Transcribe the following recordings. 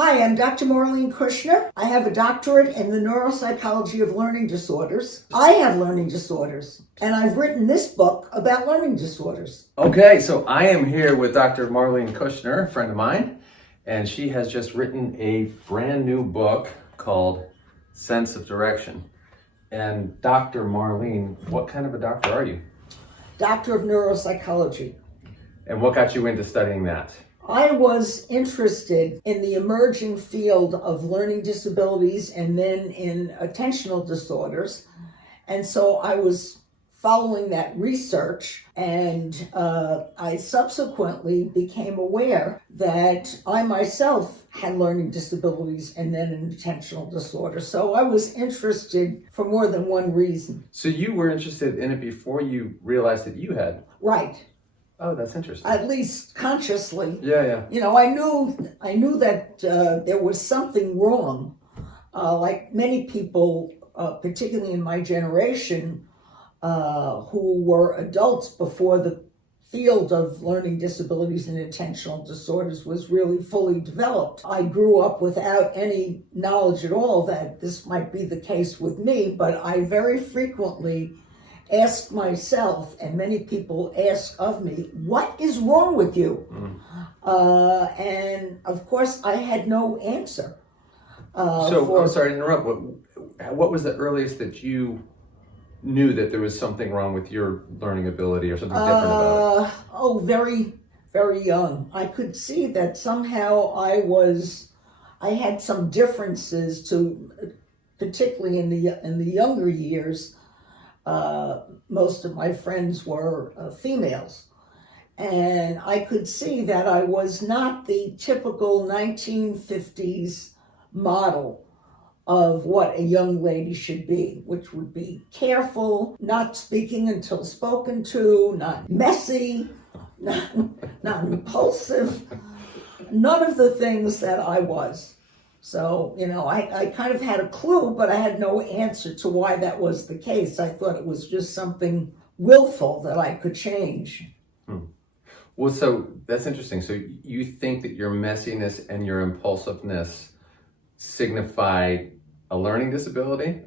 Hi, I'm Dr. Marlene Kushner. I have a doctorate in the neuropsychology of learning disorders. I have learning disorders, and I've written this book about learning disorders. Okay, so I am here with Dr. Marlene Kushner, a friend of mine, and she has just written a brand new book called Sense of Direction. And Dr. Marlene, what kind of a doctor are you? Doctor of neuropsychology. And what got you into studying that? I was interested in the emerging field of learning disabilities and then in attentional disorders. And so I was following that research, and I subsequently became aware that I myself had learning disabilities and then an attentional disorder. So I was interested for more than one reason. So you were interested in it before you realized that you had? Right. Oh, that's interesting. At least consciously. Yeah. You know, I knew that there was something wrong. Like many people, particularly in my generation, who were adults before the field of learning disabilities and attentional disorders was really fully developed. I grew up without any knowledge at all that this might be the case with me, but I very frequently ask myself, and many people ask of me, what is wrong with you? And of course, I had no answer. I'm sorry to interrupt. What was the earliest that you knew that there was something wrong with your learning ability or something different about it? Oh, very, very young. I could see that somehow I had some differences particularly in the younger years. Most of my friends were females. And I could see that I was not the typical 1950s model of what a young lady should be, which would be careful, not speaking until spoken to, not messy, not impulsive, none of the things that I was. So, you know, I kind of had a clue, but I had no answer to why that was the case. I thought it was just something willful that I could change. Well, so that's interesting. So you think that your messiness and your impulsiveness signify a learning disability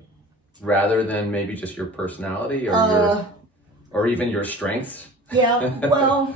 rather than maybe just your personality or even your strengths? Yeah, well,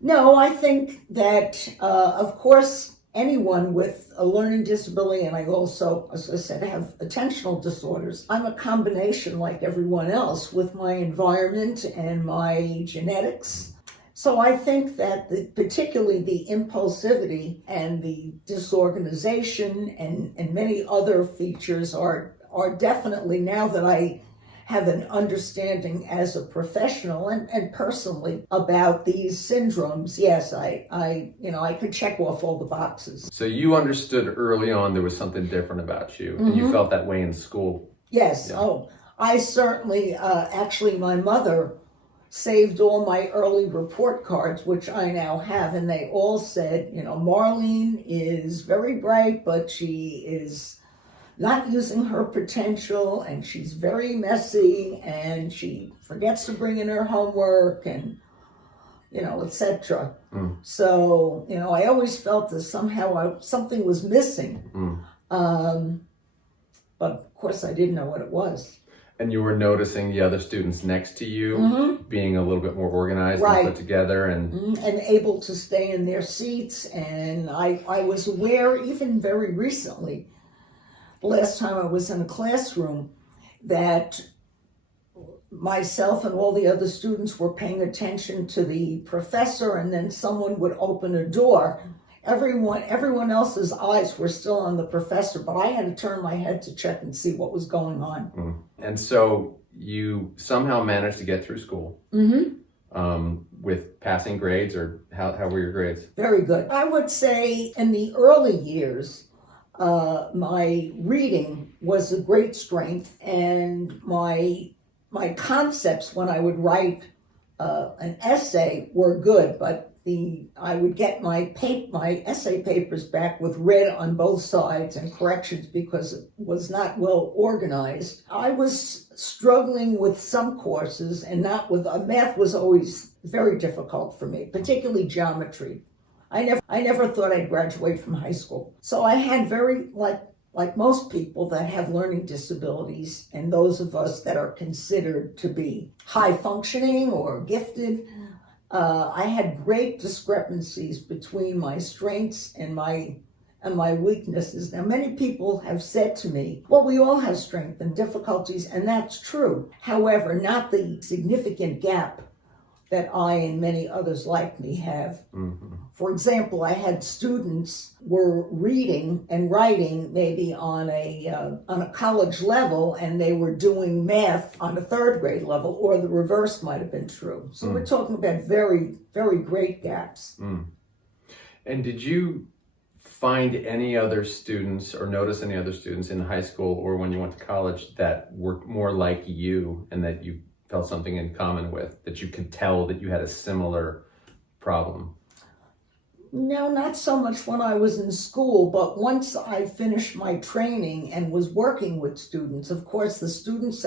no, I think that, of course, anyone with a learning disability, and I also, as I said, have attentional disorders. I'm a combination like everyone else with my environment and my genetics. So I think that particularly the impulsivity and the disorganization and many other features are definitely, now that I have an understanding as a professional and personally about these syndromes, yes, I could check off all the boxes. So you understood early on there was something different about you, and you felt that way in school. Yes. Yeah. Oh, I certainly, actually, my mother saved all my early report cards, which I now have, and they all said, you know, Marlene is very bright, but she is not using her potential, and she's very messy, and she forgets to bring in her homework, and, you know, etc. So, you know, I always felt that somehow something was missing. But of course I didn't know what it was. And you were noticing the other students next to you being a little bit more organized and put together and able to stay in their seats. And I was aware, even very recently, the last time I was in a classroom, that myself and all the other students were paying attention to the professor, and then someone would open a door. Everyone else's eyes were still on the professor, but I had to turn my head to check and see what was going on. And so you somehow managed to get through school with passing grades, or how were your grades? Very good. I would say in the early years, my reading was a great strength, and my concepts when I would write an essay were good, but I would get my essay papers back with red on both sides and corrections because it was not well organized. I was struggling with some courses and not with math was always very difficult for me, particularly geometry. I never thought I'd graduate from high school. So I had very, like most people that have learning disabilities and those of us that are considered to be high functioning or gifted, I had great discrepancies between my strengths and my weaknesses. Now, many people have said to me, well, we all have strength and difficulties, and that's true. However, not the significant gap that I and many others like me have. Mm-hmm. For example, I had students were reading and writing maybe on a college level, and they were doing math on a third grade level, or the reverse might have been true. So we're talking about very, very great gaps. And did you find any other students or notice any other students in high school or when you went to college that were more like you and that you felt something in common with, that you could tell that you had a similar problem? No, not so much when I was in school, but once I finished my training and was working with students, of course, the students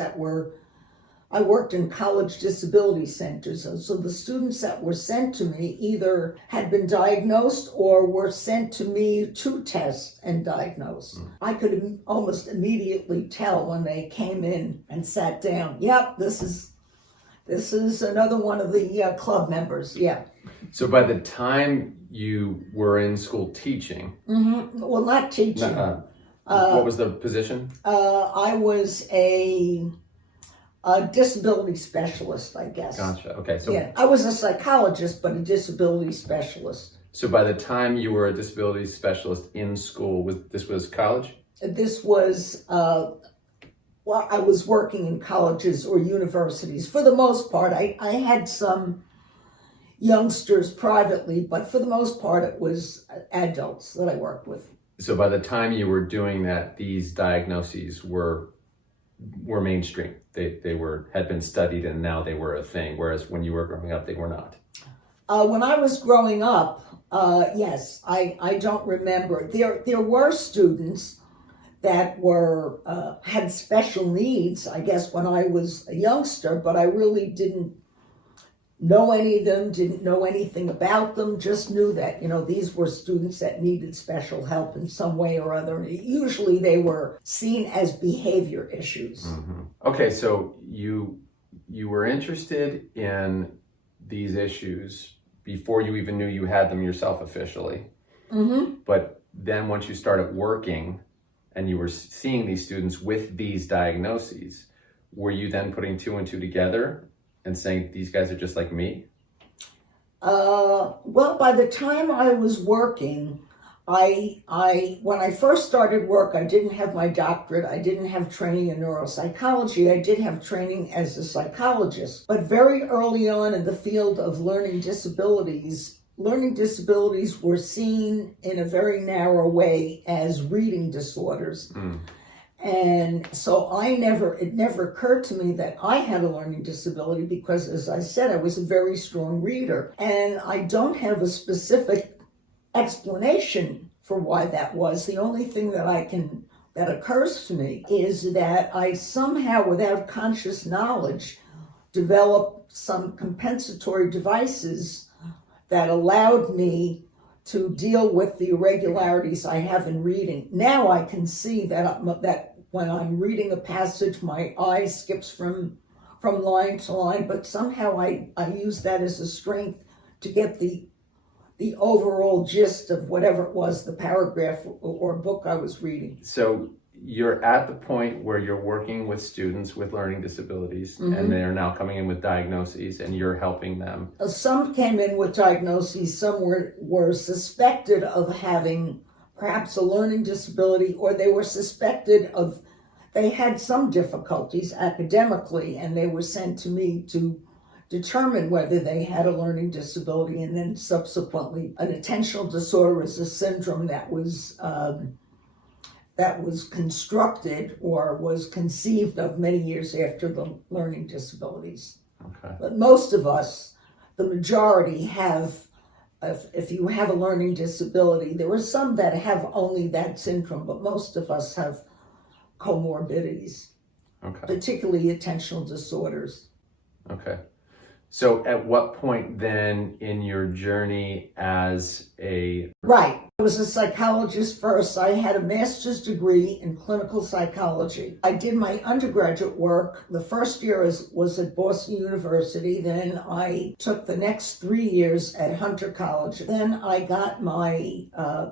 I worked in college disability centers, so the students that were sent to me either had been diagnosed or were sent to me to test and diagnose. I could almost immediately tell when they came in and sat down, yep, this is another one of the club members, yeah. So by the time you were in school teaching... Well, not teaching. What was the position? I was a disability specialist, I guess. Gotcha. Okay. So yeah, I was a psychologist, but a disability specialist. So by the time you were a disability specialist in school, this was college? This was, well, I was working in colleges or universities. For the most part, I had some youngsters privately, but for the most part, it was adults that I worked with. So by the time you were doing that, these diagnoses were mainstream. They had been studied and now they were a thing, whereas when you were growing up, they were not. When I was growing up, yes, I don't remember. There were students that were had special needs, I guess, when I was a youngster, but I really didn't know any of them, didn't know anything about them, just knew that, these were students that needed special help in some way or other. Usually they were seen as behavior issues. Mm-hmm. Okay, so you were interested in these issues before you even knew you had them yourself officially. Mm-hmm. But then once you started working and you were seeing these students with these diagnoses, were you then putting two and two together and saying, these guys are just like me? Well, by the time I was working, when I first started work, I didn't have my doctorate. I didn't have training in neuropsychology. I did have training as a psychologist. But very early on in the field of learning disabilities were seen in a very narrow way as reading disorders. And so it never occurred to me that I had a learning disability because, as I said, I was a very strong reader. And I don't have a specific explanation for why that was. The only thing that occurs to me is that I somehow, without conscious knowledge, developed some compensatory devices that allowed me to deal with the irregularities I have in reading. Now I can see that when I'm reading a passage, my eye skips from line to line, but somehow I use that as a strength to get the overall gist of whatever it was, the paragraph or book I was reading. So you're at the point where you're working with students with learning disabilities, and they are now coming in with diagnoses, and you're helping them. Some came in with diagnoses, some were suspected of having perhaps a learning disability, or they were suspected of, they had some difficulties academically, and they were sent to me to determine whether they had a learning disability, and then subsequently an attentional disorder is a syndrome that was constructed or was conceived of many years after the learning disabilities. Okay. But most of us, the majority have, if you have a learning disability, there are some that have only that syndrome, but most of us have comorbidities, Okay. particularly attentional disorders. Okay. So at what point then in your journey as a... Right. I was a psychologist first. I had a master's degree in clinical psychology. I did my undergraduate work. The first year was at Boston University. Then I took the next 3 years at Hunter College. Then I got my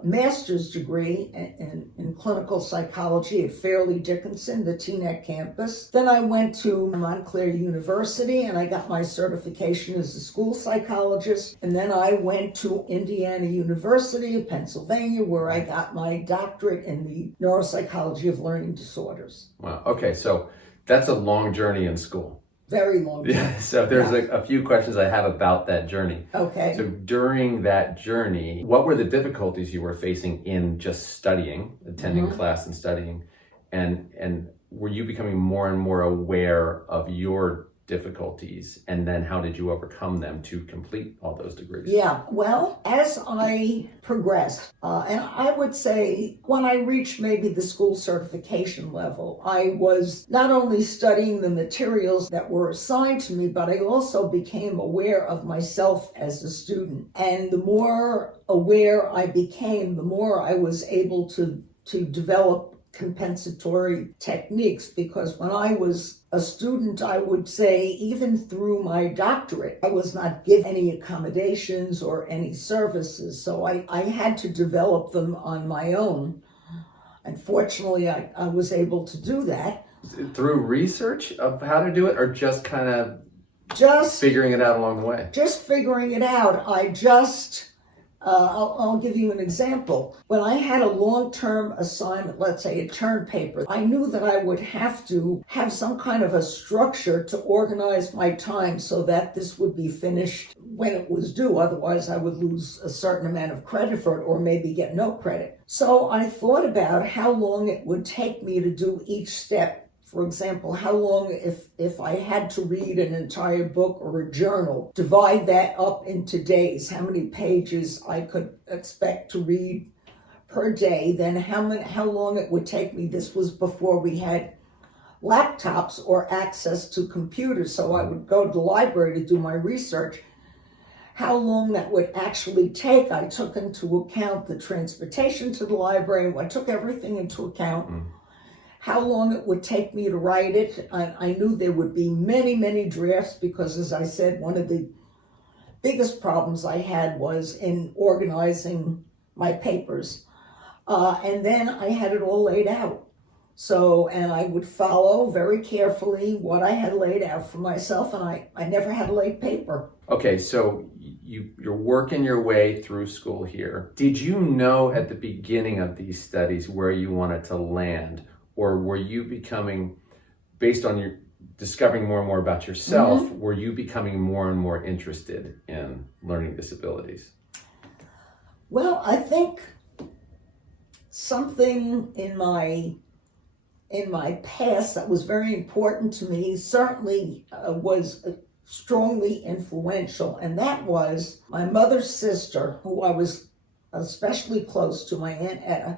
master's degree in clinical psychology at Fairleigh Dickinson, the TNET campus. Then I went to Montclair University and I got my certification as a school psychologist. And then I went to Indiana University of Pennsylvania, where I got my doctorate in the neuropsychology of learning disorders. Wow. Okay. So that's a long journey in school. Very long journey. Yeah. So there's a few questions I have about that journey. Okay. So during that journey, what were the difficulties you were facing in just studying, attending class and studying? And were you becoming more and more aware of your difficulties, and then how did you overcome them to complete all those degrees? Yeah, well, as I progressed, and I would say when I reached maybe the school certification level, I was not only studying the materials that were assigned to me, but I also became aware of myself as a student. And the more aware I became, the more I was able to develop compensatory techniques, because when I was a student, I would say even through my doctorate, I was not given any accommodations or any services, so I had to develop them on my own. Unfortunately, I was able to do that. Through research of how to do it, or just kind of figuring it out along the way? Just figuring it out. I'll give you an example. When I had a long-term assignment, let's say a term paper, I knew that I would have to have some kind of a structure to organize my time so that this would be finished when it was due. Otherwise, I would lose a certain amount of credit for it or maybe get no credit. So I thought about how long it would take me to do each step. For example, how long if I had to read an entire book or a journal, divide that up into days, how many pages I could expect to read per day, then how long it would take me. This was before we had laptops or access to computers, so I would go to the library to do my research. How long that would actually take, I took into account the transportation to the library. I took everything into account. How long it would take me to write it. I knew there would be many, many drafts because, as I said, one of the biggest problems I had was in organizing my papers. And then I had it all laid out. So, and I would follow very carefully what I had laid out for myself, and I never had a late paper. Okay, so you're working your way through school here. Did you know at the beginning of these studies where you wanted to land? Or were you becoming, based on your discovering more and more about yourself, were you becoming more and more interested in learning disabilities? Well, I think something in my past that was very important to me certainly was strongly influential, and that was my mother's sister, who I was especially close to, my Aunt Etta,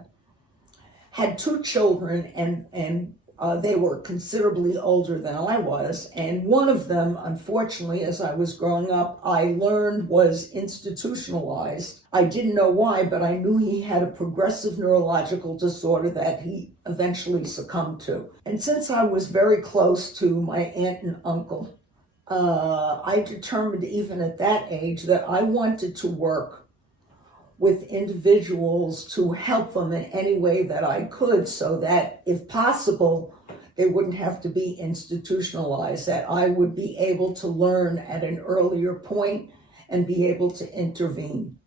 had 2 children, and they were considerably older than I was. And one of them, unfortunately, as I was growing up, I learned was institutionalized. I didn't know why, but I knew he had a progressive neurological disorder that he eventually succumbed to. And since I was very close to my aunt and uncle, I determined even at that age that I wanted to work with individuals to help them in any way that I could, so that if possible, they wouldn't have to be institutionalized, that I would be able to learn at an earlier point and be able to intervene.